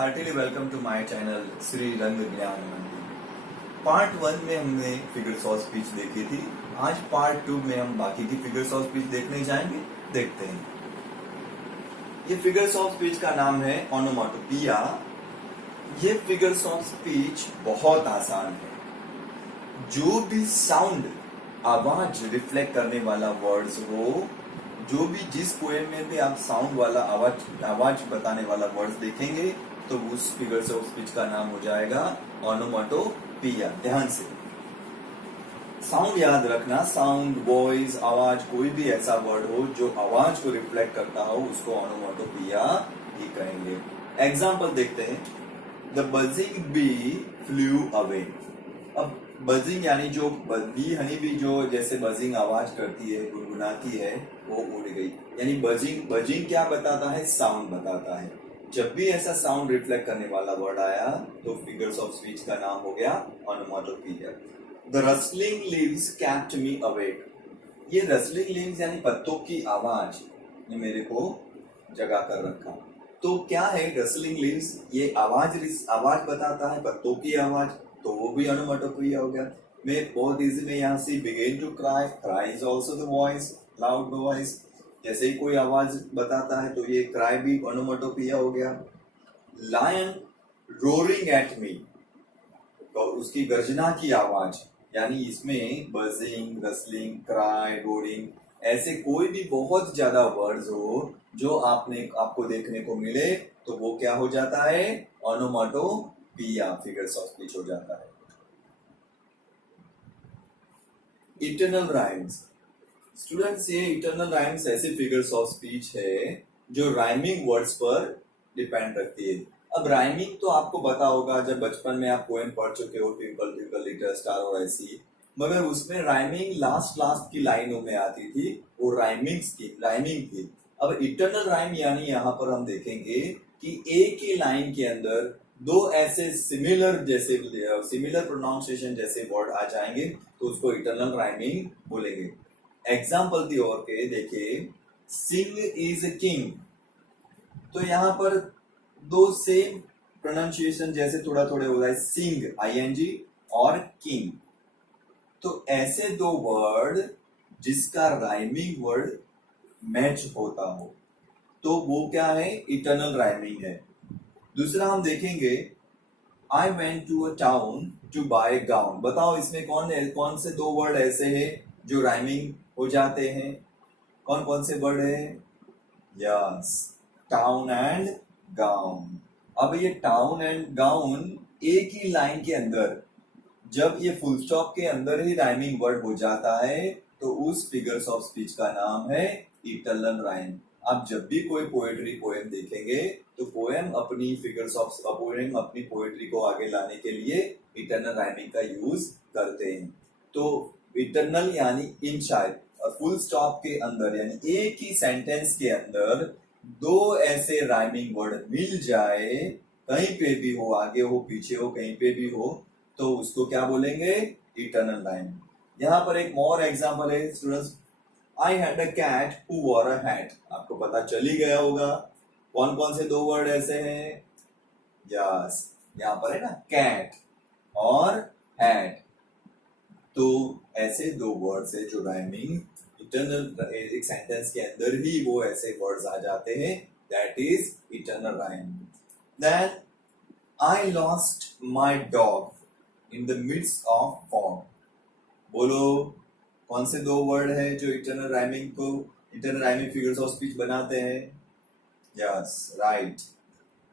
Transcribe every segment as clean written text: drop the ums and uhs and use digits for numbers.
Heartily welcome to my channel Shri Rang Gyan मंदिर। Part 1 में हमने फिगर्स ऑफ स्पीच देखी थी। आज पार्ट 2 में हम बाकी की फिगर्स ऑफ स्पीच देखने जाएंगे। देखते हैं। ये फिगर्स ऑफ स्पीच का नाम है ओनोमाटोपिया। ये फिगर्स ऑफ स्पीच बहुत आसान है। जो भी साउंड आवाज रिफ्लेक्ट करने वाला वर्ड्स हो, जो भी जिस पोएम में भी आप साउंड वाला आवाज बताने वाला वर्ड्स देखेंगे तो उस फिगर्स ऑफ स्पीच का नाम हो जाएगा ओनोमाटोपिया। ध्यान से साउंड याद रखना। साउंड, वॉइस, आवाज, कोई भी ऐसा वर्ड हो जो आवाज को रिफ्लेक्ट करता हो उसको ओनोमाटोपिया ही कहेंगे। एग्जाम्पल देखते हैं। The buzzing bee flew away. अब बजिंग यानी जो बी हनी बी जो जैसे बजिंग आवाज करती है, गुनगुनाती है, वो उड़ गई। यानी बजिंग क्या बताता है? साउंड बताता है। जब भी ऐसा साउंड रिफ्लेक्ट करने वाला वर्ड आया तो फिगर्स ऑफ स्पीच का नाम हो गया onomatopoeia. The rustling leaves kept me awake. ये रसलिंग लीव्स यानी पत्तों की आवाज ने मेरे को जगा कर रखा। तो क्या है रसलिंग लीव्स? ये आवाज बताता है, पत्तों की आवाज, तो वो भी ओनोमाटोपिया हो गया। मैं बहुत इजी में यहाँ से begin to cry, cry is also the voice, loud voice. जैसे ही कोई आवाज बताता है तो ये क्राई भी ओनोमाटोपिया हो गया। लायन रोरिंग एट मी, तो उसकी गर्जना की आवाज, यानी इसमें बजिंग, रसलिंग, क्राई, रोरिंग ऐसे कोई भी बहुत ज्यादा वर्ड्स हो जो आपको देखने को मिले तो वो क्या हो जाता है? ओनोमाटोपिया फिगर्स ऑफ स्पीच हो जाता है। Eternal rhymes. स्टूडेंट्स, ये इटर्नल राइम्स ऐसे फिगर्स ऑफ स्पीच है जो राइमिंग वर्ड्स पर डिपेंड रखती है। अब राइमिंग तो आपको पता होगा, जब बचपन में आप पोएम पढ़ चुके हो, ट्विंकल ट्विंकल लिटिल स्टार और ऐसी, मगर उसमें राइमिंग लास्ट की लाइनों में आती थी, वो राइमिंग थी। अब इटर्नल राइम यानी यहाँ पर हम देखेंगे कि एक ही लाइन के अंदर दो ऐसे सिमिलर प्रोनाउंसिएशन जैसे वर्ड आ जाएंगे तो उसको इटर्नल राइमिंग बोलेंगे। एग्जाम्पल दी और के देखिए, सिंग इज किंग। तो यहाँ पर दो सेम प्रोनाउंसिएशन जैसे थोड़ा हो रहा है, सिंग ING और किंग। तो ऐसे दो वर्ड जिसका राइमिंग वर्ड मैच होता हो तो वो क्या है? इटर्नल राइमिंग है। दूसरा हम देखेंगे, I went to a town to buy gown. बताओ इसमें कौन से दो वर्ड ऐसे हैं जो राइमिंग हो जाते हैं? कौन से वर्ड है? Yes, town and gown. अब ये टाउन एंड गाउन एक ही लाइन के अंदर, जब ये फुल स्टॉप के अंदर ही राइमिंग वर्ड हो जाता है तो उस फिगर्स ऑफ स्पीच का नाम है इटर्नल राइम। आप जब भी कोई पोएम देखेंगे तो पोएम अपनी पोएट्री को आगे लाने के लिए इटर्नल राइमिंग का यूज करते हैं। तो इटर्नल यानी इन शायद फुल स्टॉप के अंदर, यानी एक ही सेंटेंस के अंदर दो ऐसे राइमिंग वर्ड मिल जाए, कहीं पे भी हो, आगे हो, पीछे हो, कहीं पे भी हो, तो उसको क्या बोलेंगे? Internal rhyme. यहाँ पर एक मोर एग्जांपल है students, I had a cat who wore a hat. आपको पता चल ही गया होगा कौन से दो वर्ड ऐसे हैं। यस, यहाँ पर है ना, कैट और हैट। तो ऐसे दो वर्ड्स है जो राइमिंग इटर्नल, एक सेंटेंस के अंदर ही वो ऐसे वर्ड्स आ जाते हैं, that is internal rhyme. Then I lost my dog in the midst of fog. बोलो कौन से दो वर्ड है जो internal rhyming figures of speech बनाते हैं? Yes, right,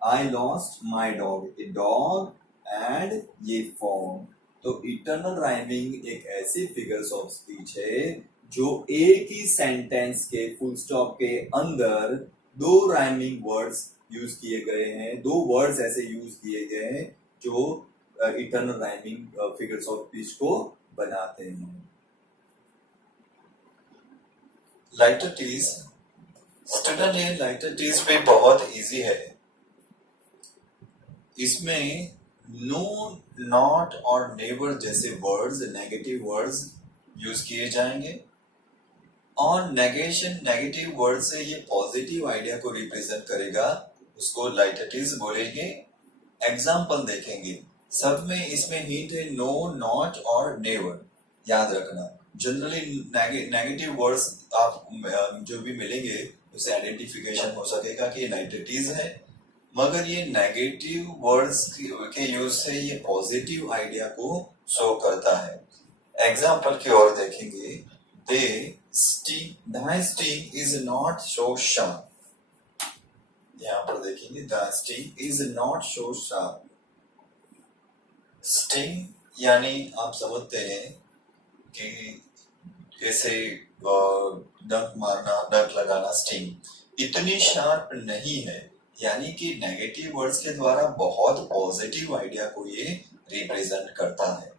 I lost my dog, a dog and ये फॉग। तो इटर्नल राइमिंग एक ऐसी फिगर्स ऑफ स्पीच है जो एक ही सेंटेंस के फुल स्टॉप के अंदर दो राइमिंग वर्ड्स यूज किए गए हैं, दो वर्ड्स ऐसे यूज किए गए हैं जो internal rhyming figures of speech को बनाते हैं। Litotes. स्टूडेंट, ये लाइटर टीज पे बहुत इजी है। इसमें नो, नॉट और नेवर जैसे वर्ड्स, नेगेटिव वर्ड्स यूज किए जाएंगे और नेगेटिव वर्ड से ये पॉजिटिव आइडिया को रिप्रेजेंट करेगा, उसको लाइटर टीज बोलेंगे। एग्जाम्पल देखेंगे, सब में इसमें हिंट है नो, नॉट और नेवर। याद रखना, जनरली नेगेटिव वर्ड्स आप जो भी मिलेंगे उससे आइडेंटिफिकेशन हो सकेगा कि नाइटेटीज है, मगर ये नेगेटिव वर्ड्स के यूज से ये पॉजिटिव आइडिया को शो करता है। एग्जाम्पल की ओर देखेंगे, the sting, the sting is not so sharp. यहाँ पर देखेंगे the sting is not so sharp. Sting यानी आप समझते हैं कि जैसे डंक मारना, डंक लगाना, स्टिंग इतनी शार्प नहीं है, यानी कि नेगेटिव वर्ड्स के द्वारा बहुत पॉजिटिव आइडिया को ये रिप्रेजेंट करता है।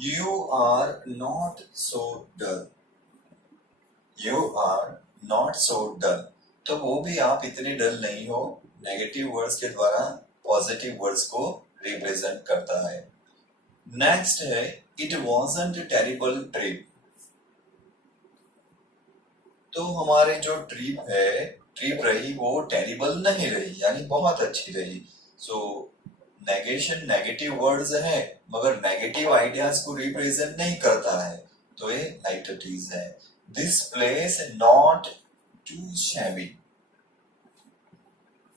You are not so dull, you are not so dull, तो वो भी आप इतने डल नहीं हो, नेगेटिव वर्ड्स के द्वारा पॉजिटिव वर्ड्स को रिप्रेजेंट करता है। नेक्स्ट है इट वॉजंट टेरिबल ट्रिप। तो हमारे जो ट्रिप रही वो टेरिबल नहीं रही, यानी बहुत अच्छी रही। सो नेगेशन नेगेटिव वर्ड्स है मगर नेगेटिव आइडियाज को रिप्रेजेंट नहीं करता है, तो ये नाइटेटीज है। This place not too shabby,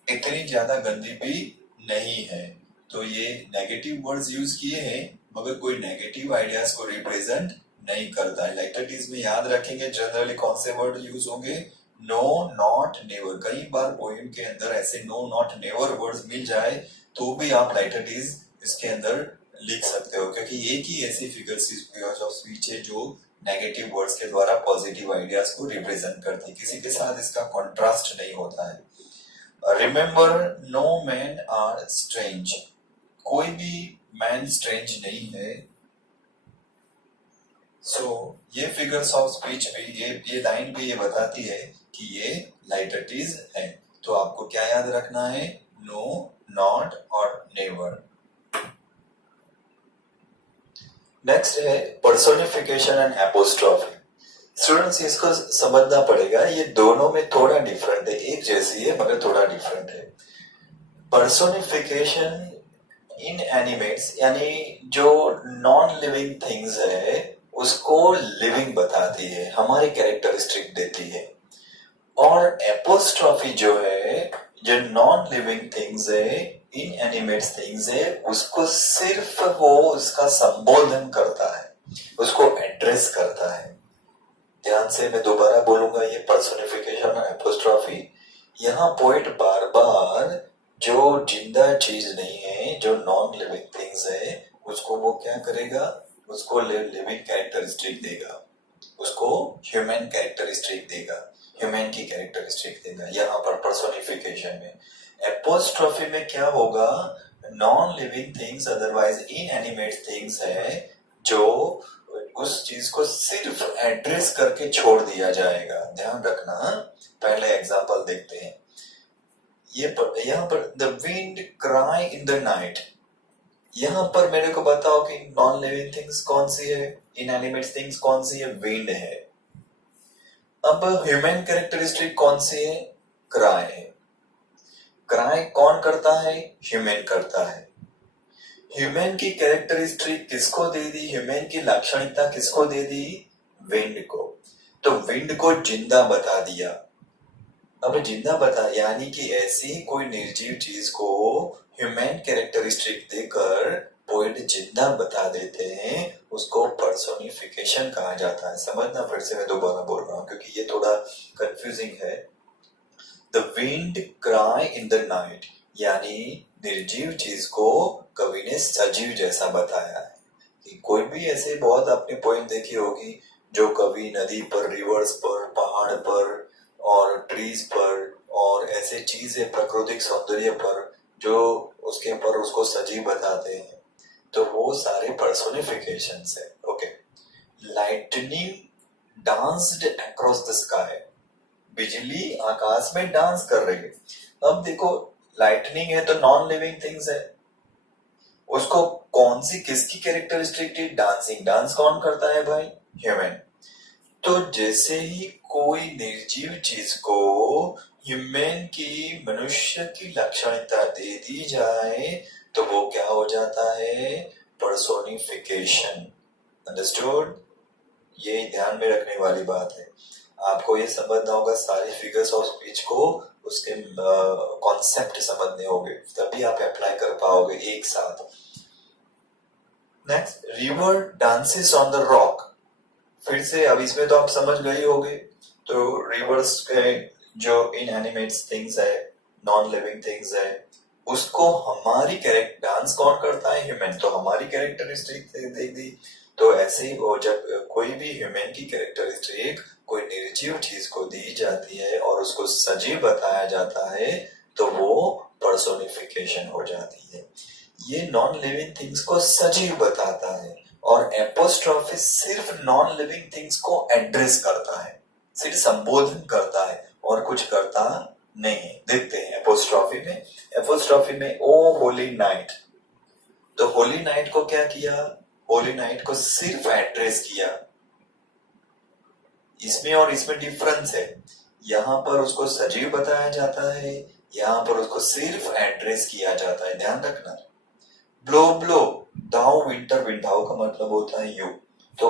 इतनी ज्यादा गंदी भी नहीं है, तो ये नेगेटिव वर्ड्स यूज किए हैं मगर कोई नेगेटिव आइडियाज को रिप्रेजेंट नहीं करता है। लाइटेटीज में याद रखेंगे जनरली कौन से वर्ड यूज होंगे, नो, नॉट, नेवर। कई बार पोएम के अंदर ऐसे नो, नॉट, नेवर वर्ड्स मिल जाए तो भी आप लाइटेटीज इसके अंदर लिख सकते हो, क्योंकि एक ही ऐसी फिगर्स ऑफ स्पीच है जो नेगेटिव वर्ड्स के द्वारा पॉजिटिव आइडियाज को रिप्रेजेंट करती है, किसी के साथ इसका कॉन्ट्रास्ट नहीं होता है। Remember no man are strange, कोई भी मैन स्ट्रेंज नहीं है। ये फिगर्स ऑफ स्पीच भी, ये लाइन भी ये बताती है कि ये लाइटेटीज है। तो आपको क्या याद रखना है, नो, नॉट और नेवर। नेक्स्ट है पर्सोनिफिकेशन एंड एपोस्ट्रोफी। स्टूडेंट्स इसको समझना पड़ेगा, ये दोनों में थोड़ा डिफरेंट है, एक जैसी है मगर थोड़ा डिफरेंट है। पर्सोनिफिकेशन इन एनिमेट्स यानी जो नॉन लिविंग थिंग्स है उसको लिविंग बताती है, हमारी कैरेक्टरिस्टिक देती है। और एपोस्ट्रोफी जो है, जो नॉन लिविंग थिंग्स है, इन एनिमेट्स थिंग्स है, उसको सिर्फ वो उसका संबोधन करता है, उसको एड्रेस करता है। ध्यान से मैं दोबारा बोलूंगा, ये पर्सोनिफिकेशन और एपोस्ट्रोफी, यहाँ पॉइंट बार बार जो जिंदा चीज नहीं है, जो नॉन लिविंग थिंग्स है, उसको वो क्या करेगा, उसको लिविंग कैरेक्टरिस्टिक देगा, उसको ह्यूमन कैरेक्टरिस्टिक देगा, ह्यूमन की कैरेक्टरिस्टिक देगा यहाँ पर पर्सोनिफिकेशन में। एपोस्ट्रोफी में क्या होगा, non living things otherwise inanimate things है जो उस चीज को सिर्फ एड्रेस करके छोड़ दिया जाएगा। ध्यान रखना, पहले एग्जांपल देखते हैं। यहाँ पर the wind cry in the night, यहाँ पर मेरे को बताओ कि नॉन लिविंग थिंग्स कौन सी है, इनएनिमेट थिंग्स कौन सी है, विंड है। अब ह्यूमन कैरेक्टरिस्टिक कौन सी है, क्राई है। क्राई कौन करता है, ह्यूमन करता है। ह्यूमन की कैरेक्टरिस्टिक किसको दे दी, ह्यूमन की लाक्षणिकता किसको दे दी, विंड को। तो विंड को जिंदा बता दिया। अब जिंदा बता यानी कि ऐसी कोई निर्जीव चीज को ह्यूमन कैरेक्टरिस्टिक देकर पोएट जिंदा बता देते हैं, उसको पर्सोनिफिकेशन कहा जाता है। समझना, फिर से मैं दोबारा बोल रहा हूँ क्योंकि ये थोड़ा कंफ्यूजिंग है। The wind cry in the night यानी निर्जीव चीज को कवि ने सजीव जैसा बताया है। कि कोई भी ऐसे बहुत आपने पोएम देखी होगी जो कवि नदी पर, रिवर्स पर, पहाड़ पर और ट्रीज पर और ऐसे चीजें प्राकृतिक सौंदर्य पर जो उसके पर उसको सजीव बताते हैं, तो वो सारे पर्सोनिफिकेशंस है। Okay, lightning danced across the sky, बिजली आकाश में डांस कर रही है। अब देखो, लाइटनिंग है तो नॉन लिविंग थिंग्स है, उसको कौन सी किसकी कैरेक्टरिस्टिक थी, डांसिंग। डांस कौन करता है भाई, ह्यूमन। तो जैसे ही कोई निर्जीव चीज को ह्यूमन की मनुष्य की लाक्षणिकता दे दी जाए तो वो क्या हो जाता है? पर्सोनिफिकेशन। अंडरस्टूड? ये ध्यान में रखने वाली बात है। आपको ये समझना होगा, सारे फिगर्स ऑफ स्पीच को उसके कॉन्सेप्ट समझने होंगे, तभी आप अप्लाई कर पाओगे एक साथ। Next, river dances on the rock. फिर से अब इसमें तो आप समझ गए होंगे। तो रिवर्स के जो इनएनिमेट थिंग्स है, नॉन लिविंग थिंग्स है, उसको हमारी कैरेक्टर डांस कौन करता है? ह्यूमन। तो हमारी कैरेक्टरिस्टिक देख दी। तो ऐसे ही वो जब कोई भी ह्यूमन की कैरेक्टरिस्टिक कोई निर्जीव चीज को दी जाती है और उसको सजीव बताया जाता है तो वो पर्सोनिफिकेशन हो जाती है। ये नॉन लिविंग थिंग्स को सजीव बताता है और एपोस्ट्रोफी सिर्फ नॉन लिविंग थिंग्स को एड्रेस करता है, सिर्फ संबोधन करता है और कुछ करता नहीं है। देखते हैं एपोस्ट्रोफी में ओ होली नाइट। तो होली नाइट को क्या किया? होली नाइट को सिर्फ एड्रेस किया। इसमें और इसमें डिफरेंस है। यहाँ पर उसको सजीव बताया जाता है, यहाँ पर उसको सिर्फ एड्रेस किया जाता है। ध्यान रखना। ब्लो ब्लो दाओ विंटर विंड, दाओ का मतलब होता है यू। तो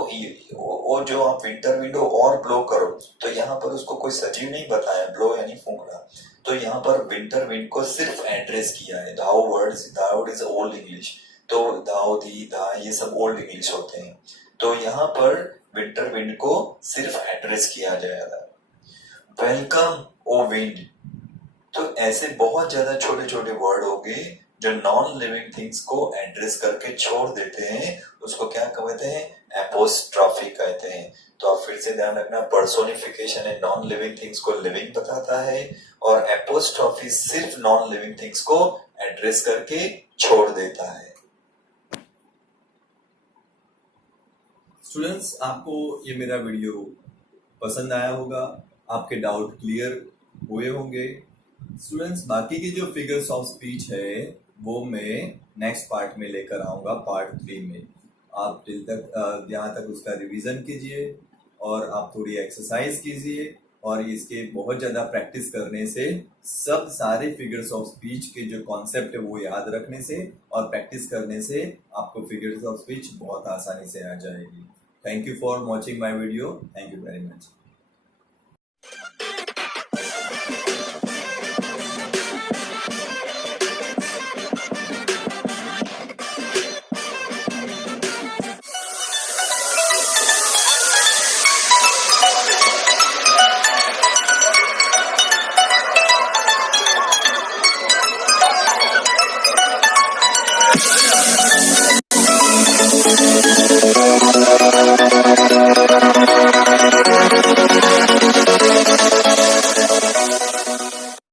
वो जो आप विंटर विंड और ब्लो करो, तो यहाँ पर उसको कोई सजीव नहीं बताया, ब्लो यानी फूंकना। तो यहाँ पर विंटर विंड को सिर्फ एड्रेस किया है। दाओ वर्ड इज ओल्ड इंग्लिश, तो दाओ दी दा ये सब ओल्ड इंग्लिश होते हैं। तो यहाँ पर विंटर विंड को सिर्फ एड्रेस किया जाएगा। वेलकम ओ विंड। तो ऐसे बहुत ज्यादा छोटे छोटे वर्ड हो गए जो नॉन लिविंग थिंग्स को एड्रेस करके छोड़ देते हैं, उसको क्या कहते हैं? एपोस्ट्रॉफी कहते हैं। तो आप फिर से ध्यान रखना, पर्सोनिफिकेशन है नॉन लिविंग थिंग्स को लिविंग बताता है और एपोस्ट्रॉफी सिर्फ नॉन लिविंग थिंग्स को एड्रेस करके छोड़ देता है। स्टूडेंट्स, आपको ये मेरा वीडियो पसंद आया होगा, आपके डाउट क्लियर हुए होंगे। स्टूडेंट्स, बाकी की जो फिगर्स ऑफ स्पीच है वो मैं नेक्स्ट पार्ट में लेकर आऊँगा, पार्ट 3 में। आप टिल तक यहाँ तक उसका रिवीजन कीजिए और आप थोड़ी एक्सरसाइज कीजिए और इसके बहुत ज़्यादा प्रैक्टिस करने से सब सारे फिगर्स ऑफ स्पीच के जो कॉन्सेप्ट है वो याद रखने से और प्रैक्टिस करने से आपको फिगर्स ऑफ स्पीच बहुत आसानी से आ जाएगी। Thank you for watching my video. Thank you very much.